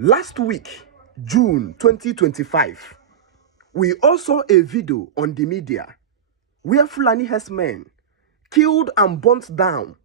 Last week, June 2025, we all saw a video on the media where Fulani herdsmen killed and burnt down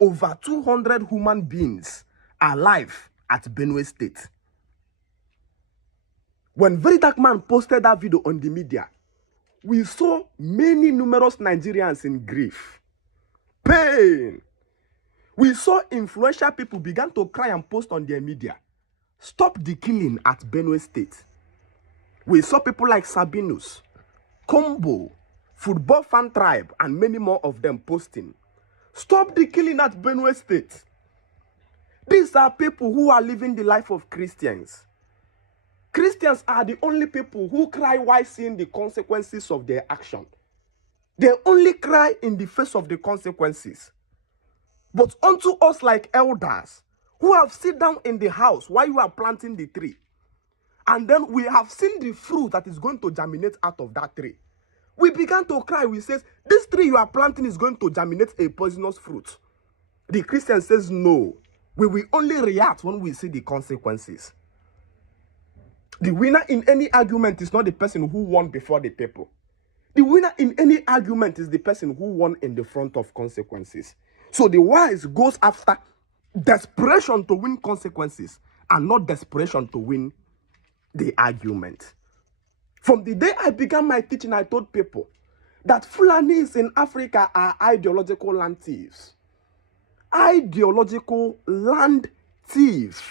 over 200 human beings alive at Benue State. When Very Dark Man posted that video on the media, we saw many numerous Nigerians in grief, pain. We saw influential people began to cry and post on their media, "Stop the killing at Benue State." We saw people like Sabinus, Combo, Football Fan Tribe, and many more of them posting, "Stop the killing at Benue State." These are people who are living the life of Christians. Christians are the only people who cry while seeing the consequences of their action. They only cry in the face of the consequences. But unto us like elders, who have sit down in the house while you are planting the tree, and then we have seen the fruit that is going to germinate out of that tree, we began to cry. We says, this tree you are planting is going to germinate a poisonous fruit. The Christian says, no, we will only react when we see the consequences. The winner in any argument is not the person who won before the people. The winner in any argument is the person who won in the front of consequences. So the wise goes after desperation to win consequences and not desperation to win the argument. From the day I began my teaching, I told people that Fulanis in Africa are ideological land thieves. Ideological land thieves.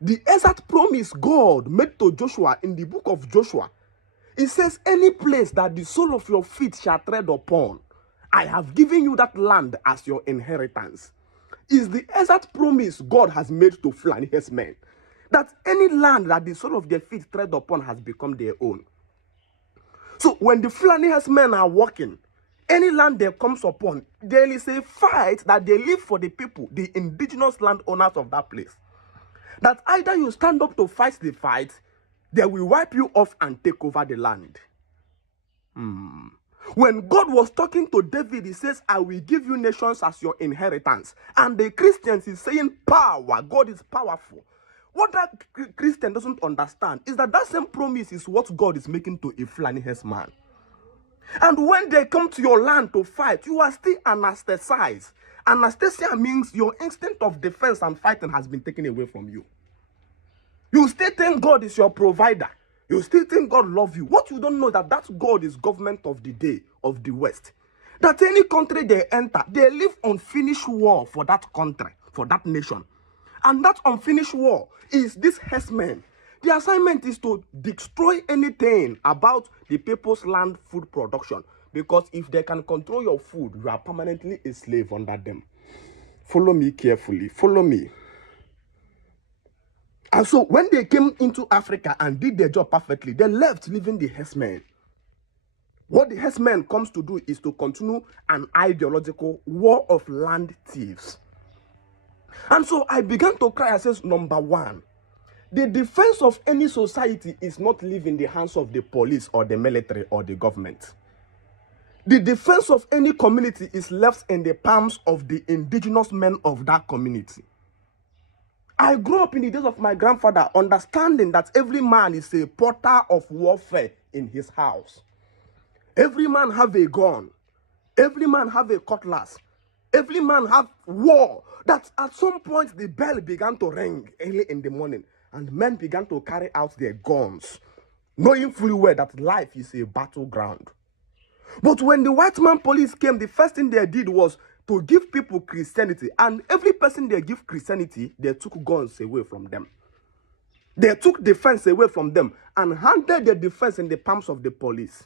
The exact promise God made to Joshua in the book of Joshua, it says, any place that the sole of your feet shall tread upon, I have given you that land as your inheritance. Is the exact promise God has made to Fulani herdsmen, that any land that the sole of their feet tread upon has become their own. So when the Fulani herdsmen are walking, any land they comes upon, there is a fight that they live for the people, the indigenous landowners of that place. That either you stand up to fight the fight, they will wipe you off and take over the land. When God was talking to David, he says, I will give you nations as your inheritance. And the Christians is saying power. God is powerful. What that Christian doesn't understand is that that same promise is what God is making to a Fulani herdsman. And when they come to your land to fight, you are still anesthetized. Anesthesia means your instinct of defense and fighting has been taken away from you. You still think God is your provider. You still think God loves you. What you don't know that God is government of the day of the West. That any country they enter, they live unfinished war for that country, for that nation. And that unfinished war is this herdsmen. The assignment is to destroy anything about the people's land food production. Because if they can control your food, you are permanently a slave under them. Follow me carefully. Follow me. And so when they came into Africa and did their job perfectly, they left leaving the herdsmen. What the herdsmen comes to do is to continue an ideological war of land thieves. And so I began to cry. I says, number one, the defense of any society is not live in the hands of the police or the military or the government. The defense of any community is left in the palms of the indigenous men of that community. I grew up in the days of my grandfather understanding that every man is a porter of warfare in his house. Every man have a gun. Every man have a cutlass. Every man have war. That at some point the bell began to ring early in the morning and men began to carry out their guns, knowing fully well that life is a battleground. But when the white man police came, the first thing they did was to give people Christianity. And every person they give Christianity, they took guns away from them. They took defense away from them and handed the defense in the palms of the police.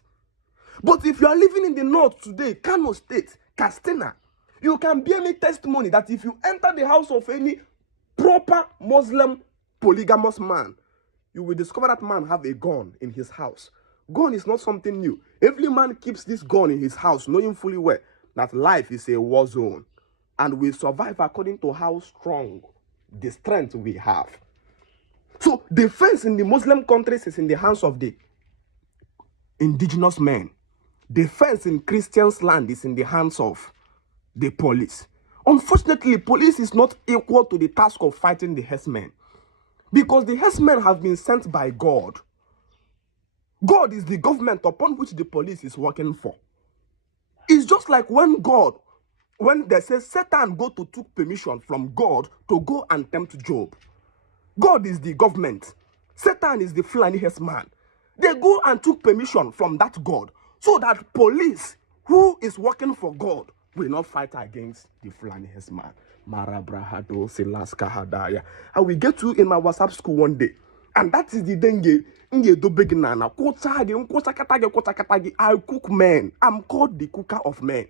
But if you are living in the north today, Kano State, Castina, you can bear me testimony that if you enter the house of any proper Muslim polygamous man, you will discover that man have a gun in his house. Gun is not something new. Every man keeps this gun in his house, knowing fully well that life is a war zone. And we survive according to how strong the strength we have. So defense in the Muslim countries is in the hands of the indigenous men. Defense in Christians' land is in the hands of the police. Unfortunately, police is not equal to the task of fighting the herdsmen. Because the herdsmen have been sent by God. God is the government upon which the police is working for. It's just like when they say Satan took permission from God to go and tempt Job. God is the government. Satan is the Fulani herdsman. They go and took permission from that God so that police who is working for God will not fight against the Fulani herdsman. Marabrahado Silaska Hadaya. I will get you in my WhatsApp school one day. And that is the dengue. I cook men. I'm called the cooker of men.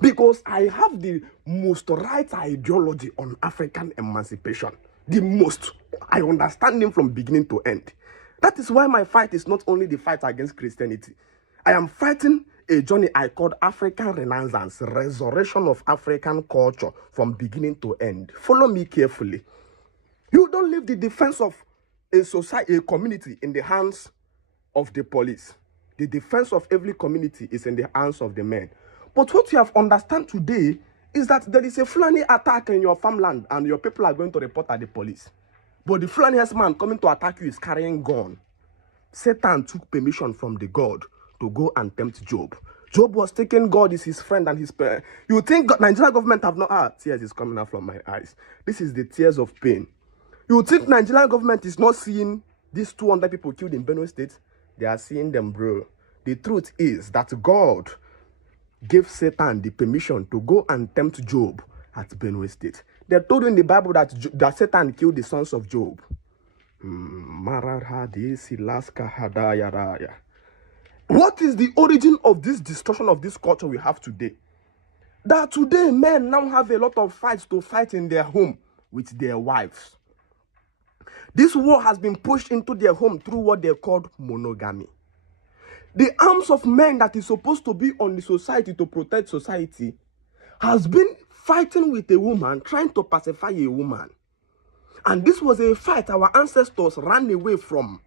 Because I have the most right ideology on African emancipation. The most. I understand him from beginning to end. That is why my fight is not only the fight against Christianity. I am fighting a journey I called African Renaissance, resurrection of African culture from beginning to end. Follow me carefully. You don't leave the defense of a society, a community in the hands of the police. The defense of every community is in the hands of the men. But what you have understand today is that there is a Fulani attack in your farmland and your people are going to report at the police. But the Fulani herdsman coming to attack you is carrying gun. Satan took permission from the God to go and tempt Job. Job was taking God is his friend and his parent. You think Nigerian government have not tears is coming out from my eyes. This is the tears of pain. You think Nigerian government is not seeing these 200 people killed in Benue State? They are seeing them, bro. The truth is that God gave Satan the permission to go and tempt Job at Benue State. They told you in the Bible that Satan killed the sons of Job. What is the origin of this destruction of this culture we have today? That today men now have a lot of fights to fight in their home with their wives. This war has been pushed into their home through what they called monogamy. The arms of men that is supposed to be on the society to protect society has been fighting with a woman, trying to pacify a woman. And this was a fight our ancestors ran away from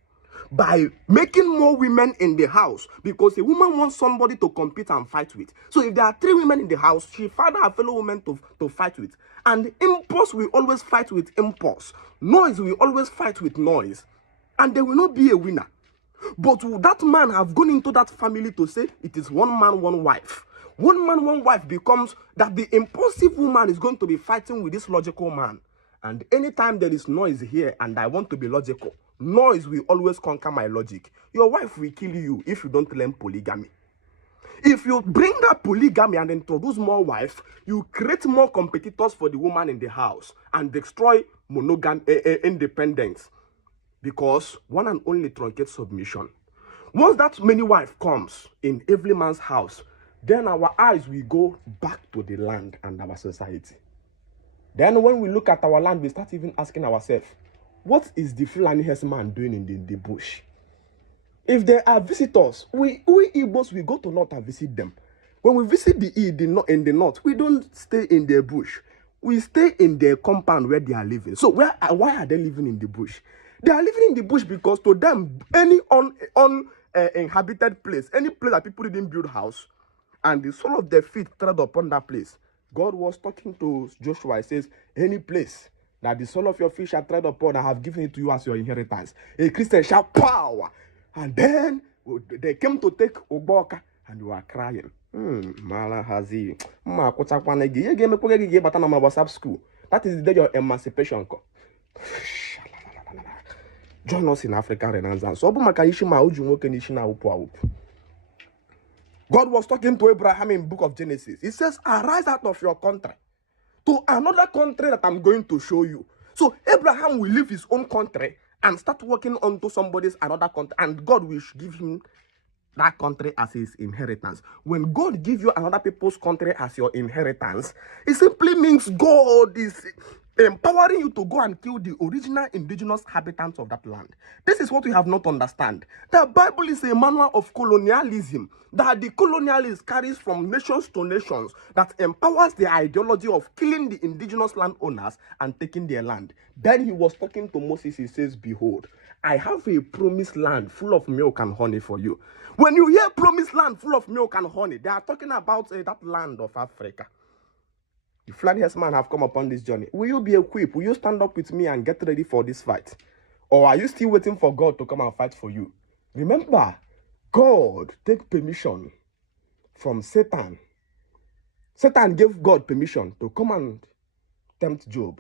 by making more women in the house, because a woman wants somebody to compete and fight with. So if there are 3 women in the house, she found her fellow women to fight with. And impulse will always fight with impulse. Noise will always fight with noise. And there will not be a winner. But would that man have gone into that family to say it is one man, one wife? One man, one wife becomes that the impulsive woman is going to be fighting with this logical man. And anytime there is noise here and I want to be logical, noise will always conquer my logic. Your wife will kill you if you don't learn polygamy. If you bring that polygamy and introduce more wives, you create more competitors for the woman in the house and destroy monogamy independence. Because one and only truncates submission. Once that many wife comes in every man's house, then our eyes will go back to the land and our society. Then when we look at our land, we start even asking ourselves, what is the Fulani herdsman doing in the bush? If there are visitors, we Igbos, we go to north and visit them. When we visit in the north, we don't stay in their bush. We stay in their compound where they are living. So why are they living in the bush? They are living in the bush because to them, any uninhabited place, any place that people didn't build house, and the sole of their feet tread upon that place. God was talking to Joshua. He says, any place that the sole of your feet shall tread upon, I have given it to you as your inheritance. A Christian shall power. And then they came to take Oboka, and you are crying. Malahazi. WhatsApp school. That is the day your emancipation. Join us in African Renaissance. God was talking to Abraham in the book of Genesis. He says, arise out of your country to another country that I'm going to show you. So Abraham will leave his own country and start working onto somebody's another country, and God will give him that country as his inheritance. When God gives you another people's country as your inheritance, it simply means God is empowering you to go and kill the original indigenous inhabitants of that land. This is what we have not understand. The Bible is a manual of colonialism that the colonialist carries from nations to nations that empowers the ideology of killing the indigenous landowners and taking their land. Then he was talking to Moses. He says, behold, I have a promised land full of milk and honey for you. When you hear promised land full of milk and honey, they are talking about that land of Africa. The Fulani herdsmen have come upon this journey. Will you be equipped? Will you stand up with me and get ready for this fight? Or are you still waiting for God to come and fight for you? Remember, God take permission from Satan. Satan gave God permission to come and tempt Job.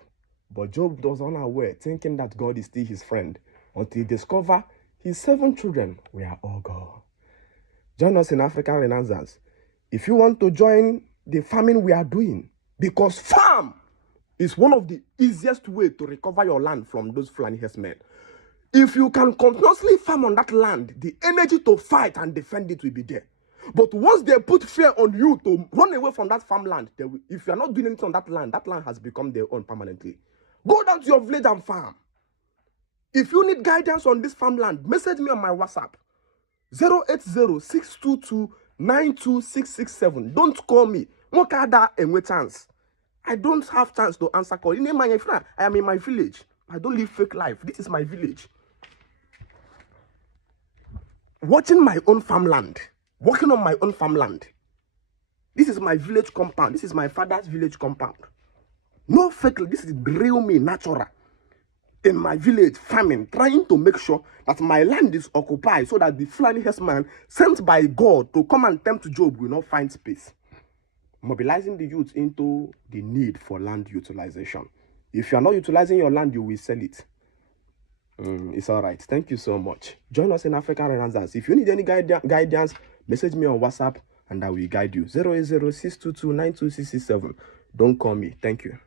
But Job was unaware, thinking that God is still his friend, until he discovered his 7 children were all God. Join us in African Renaissance. If you want to join the farming we are doing, because farm is one of the easiest ways to recover your land from those Fulani herdsmen. If you can continuously farm on that land, the energy to fight and defend it will be there. But once they put fear on you to run away from that farmland, if you are not doing anything on that land has become their own permanently. Go down to your village and farm. If you need guidance on this farmland, message me on my WhatsApp. 080-622-92667. Don't call me. Chance. I don't have chance to answer call. I am in my village. I don't live fake life. This is my village. Watching my own farmland. Working on my own farmland. This is my village compound. This is my father's village compound. No fake. This is real me, natural. In my village, farming, trying to make sure that my land is occupied so that the Fulani herdsman sent by God to come and tempt Job will not find space. Mobilizing the youth into the need for land utilization. If you are not utilizing your land, you will sell it. It's all right. Thank you so much. Join us in African Renaissance. If you need any guidance, message me on WhatsApp and I will guide you. 080-622-92667. Don't call me. Thank you.